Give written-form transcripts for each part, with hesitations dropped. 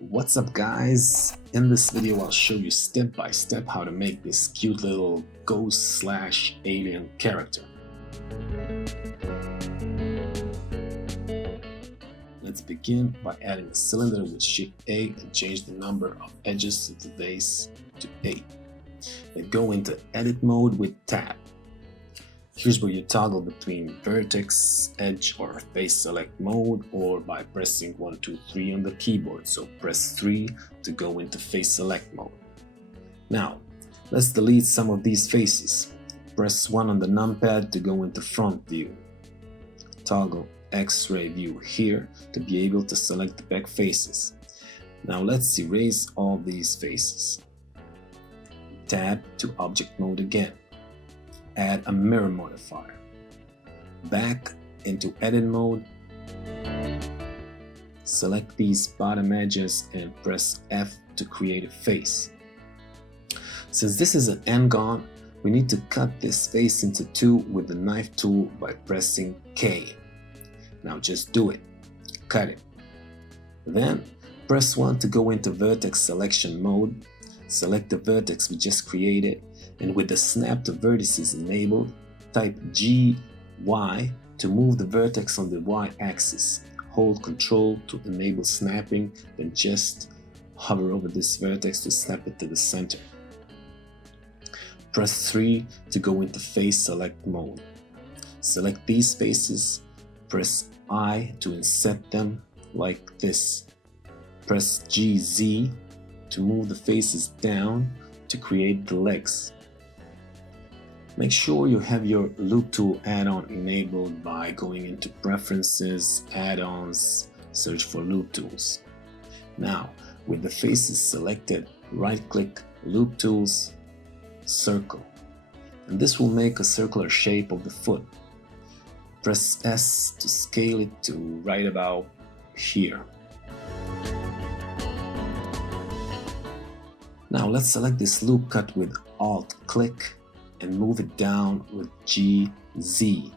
What's up guys? In this video I'll show you step by step how to make this cute little ghost/alien character. Let's begin by adding a cylinder with Shift A and change the number of edges of the base to 8. Then go into edit mode with Tab. Here's where you toggle between vertex, edge, or face select mode, or by pressing 1, 2, 3 on the keyboard. So press 3 to go into face select mode. Now, let's delete some of these faces. Press 1 on the numpad to go into front view. Toggle X-ray view here to be able to select the back faces. Now let's erase all these faces. Tab to object mode again. Add a mirror modifier. Back into edit mode. Select these bottom edges and press F to create a face. Since this is an n-gon, we need to cut this face into 2 with the knife tool by pressing K. Now just do it. Cut it. Then press 1 to go into vertex selection mode. Select the vertex we just created, and with the snap to vertices enabled, type GY to move the vertex on the Y-axis. Hold Ctrl to enable snapping, then just hover over this vertex to snap it to the center. Press 3 to go into face select mode. Select these faces, press I to inset them like this. Press GZ to move the faces down to create the legs. Make sure you have your loop tool add-on enabled by going into preferences, add-ons, search for loop tools. Now, with the faces selected, right-click loop tools, circle, and this will make a circular shape of the foot. Press S to scale it to right about here. Now let's select this loop cut with Alt-click and move it down with GZ.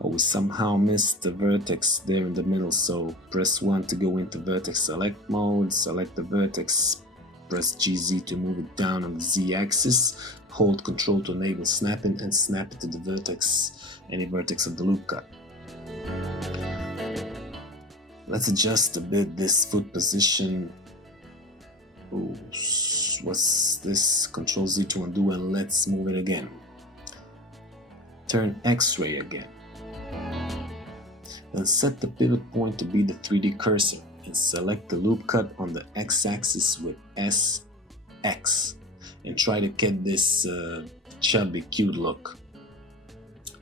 Oh, we somehow missed the vertex there in the middle, so press 1 to go into vertex select mode, select the vertex, press GZ to move it down on the Z axis, hold Ctrl to enable snapping and snap it to the vertex, any vertex of the loop cut. Let's adjust a bit this foot position. Ooh, what's this? Ctrl Z to undo, and let's move it again. Turn X-ray again. And set the pivot point to be the 3D cursor and select the loop cut on the X-axis with SX and try to get this chubby cute look.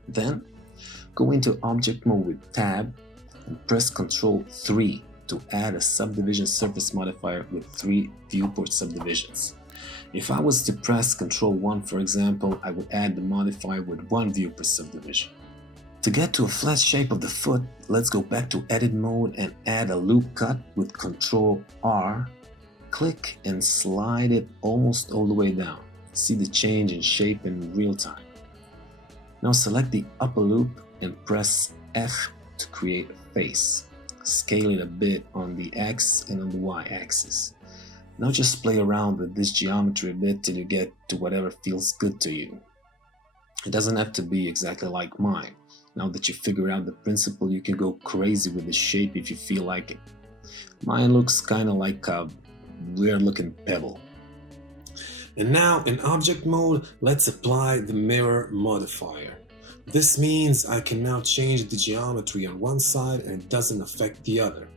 Then go into object mode with Tab and press Ctrl 3 to add a subdivision surface modifier with 3 viewport subdivisions. If I was to press Ctrl 1, for example, I would add the modifier with 1 view per subdivision. To get to a flat shape of the foot, let's go back to edit mode and add a loop cut with Ctrl R. Click and slide it almost all the way down. See the change in shape in real time. Now select the upper loop and press F to create a face. Scale it a bit on the X and on the Y axis. Now just play around with this geometry a bit till you get to whatever feels good to you. It doesn't have to be exactly like mine. Now that you figure out the principle, you can go crazy with the shape if you feel like it. Mine looks kinda like a weird looking pebble. And now in object mode, let's apply the mirror modifier. This means I can now change the geometry on one side and it doesn't affect the other.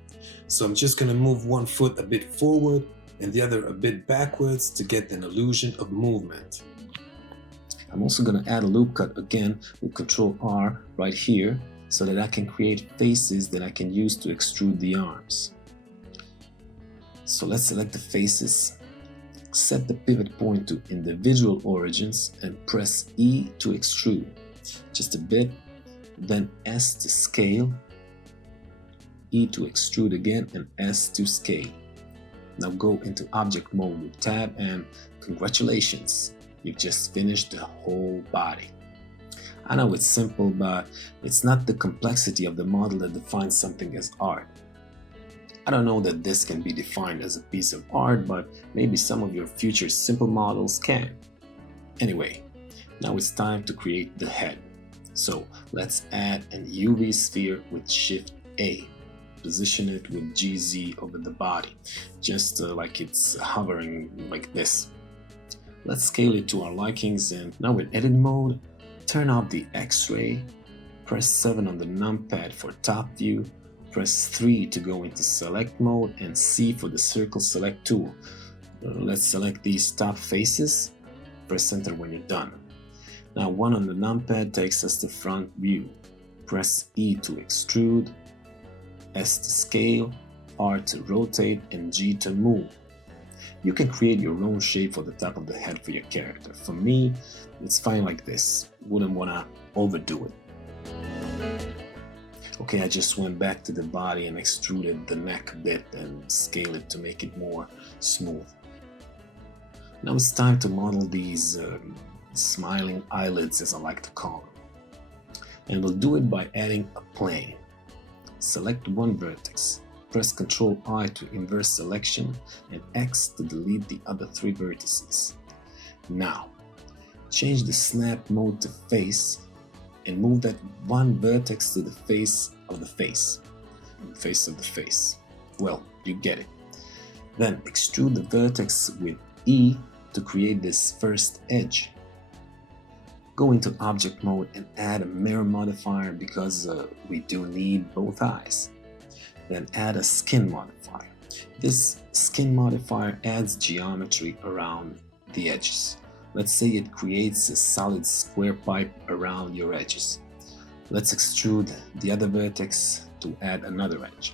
So I'm just gonna move one foot a bit forward and the other a bit backwards to get an illusion of movement. I'm also gonna add a loop cut again with Ctrl R right here so that I can create faces that I can use to extrude the arms. So let's select the faces, set the pivot point to individual origins and press E to extrude. Just a bit, then S to scale, E to extrude again, and S to scale. Now go into object mode with Tab and congratulations, you've just finished the whole body. I know it's simple, but it's not the complexity of the model that defines something as art. I don't know that this can be defined as a piece of art, but maybe some of your future simple models can. Anyway, now it's time to create the head. So let's add an UV sphere with Shift A. Position it with GZ over the body, just like it's hovering like this. Let's scale it to our likings, and now with edit mode, turn off the X-ray, press 7 on the numpad for top view, press 3 to go into select mode, and C for the circle select tool. Let's select these top faces, press enter when you're done. Now 1 on the numpad takes us to front view. Press E to extrude, S to scale, R to rotate, and G to move. You can create your own shape for the top of the head for your character. For me, it's fine like this. Wouldn't want to overdo it. Okay, I just went back to the body and extruded the neck a bit and scaled it to make it more smooth. Now it's time to model these smiling eyelids, as I like to call them. And we'll do it by adding a plane. Select one vertex, press Ctrl I to inverse selection, and X to delete the other 3 vertices. Now, change the snap mode to face and move that one vertex to the face of the face. Face of the face. Well, you get it. Then extrude the vertex with E to create this first edge. Go into object mode and add a mirror modifier because we do need both eyes. Then add a skin modifier. This skin modifier adds geometry around the edges. Let's say it creates a solid square pipe around your edges. Let's extrude the other vertex to add another edge.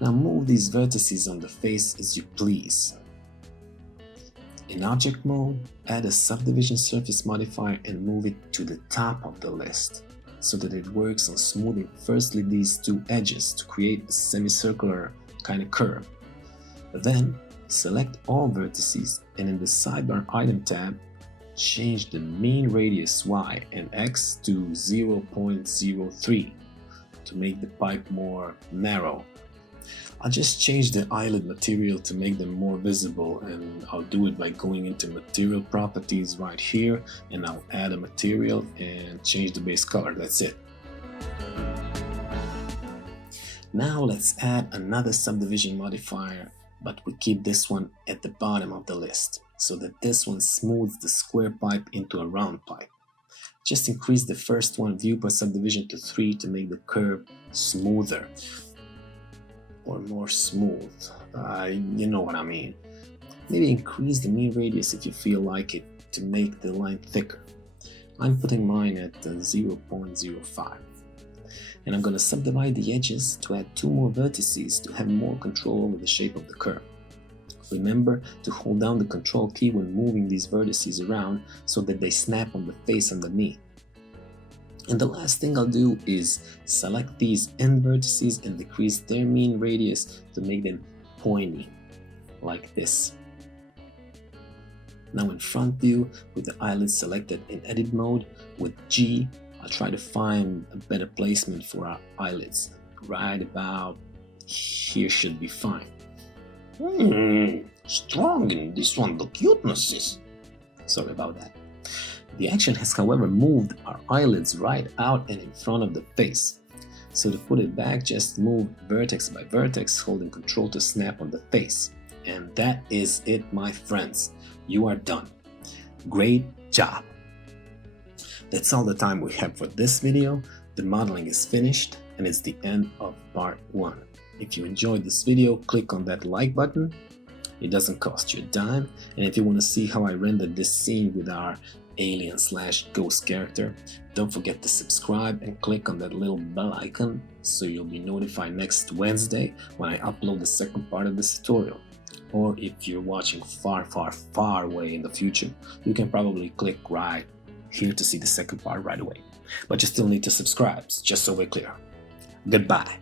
Now move these vertices on the face as you please. In object mode, add a subdivision surface modifier and move it to the top of the list so that it works on smoothing firstly these 2 edges to create a semicircular kind of curve. Then select all vertices and in the sidebar item tab, change the mean radius Y and X to 0.03 to make the pipe more narrow. I'll just change the eyelid material to make them more visible, and I'll do it by going into material properties right here, and I'll add a material and change the base color. That's it. Now let's add another subdivision modifier, but we keep this one at the bottom of the list so that this one smooths the square pipe into a round pipe. Just increase the first one view per subdivision to 3 to make the curve smoother. Or more smooth, you know what I mean. Maybe increase the mean radius if you feel like it to make the line thicker. I'm putting mine at 0.05. And I'm going to subdivide the edges to add 2 more vertices to have more control over the shape of the curve. Remember to hold down the Control key when moving these vertices around so that they snap on the face underneath. And the last thing I'll do is select these end vertices and decrease their mean radius to make them pointy, like this. Now in front view, with the eyelids selected in edit mode, with G, I'll try to find a better placement for our eyelids. Right about here should be fine. Strong in this one, the cuteness is. Sorry about that. The action has, however, moved our eyelids right out and in front of the face. So to put it back, just move vertex by vertex, holding Control to snap on the face. And that is it, my friends. You are done. Great job. That's all the time we have for this video. The modeling is finished and it's the end of part 1. If you enjoyed this video, click on that like button. It doesn't cost you a dime. And if you want to see how I rendered this scene with our alien/ghost character, don't forget to subscribe and click on that little bell icon so you'll be notified next Wednesday when I upload the second part of this tutorial. Or if you're watching far away in the future, you can probably click right here to see the second part right away. But you still need to subscribe, just so we're clear. Goodbye.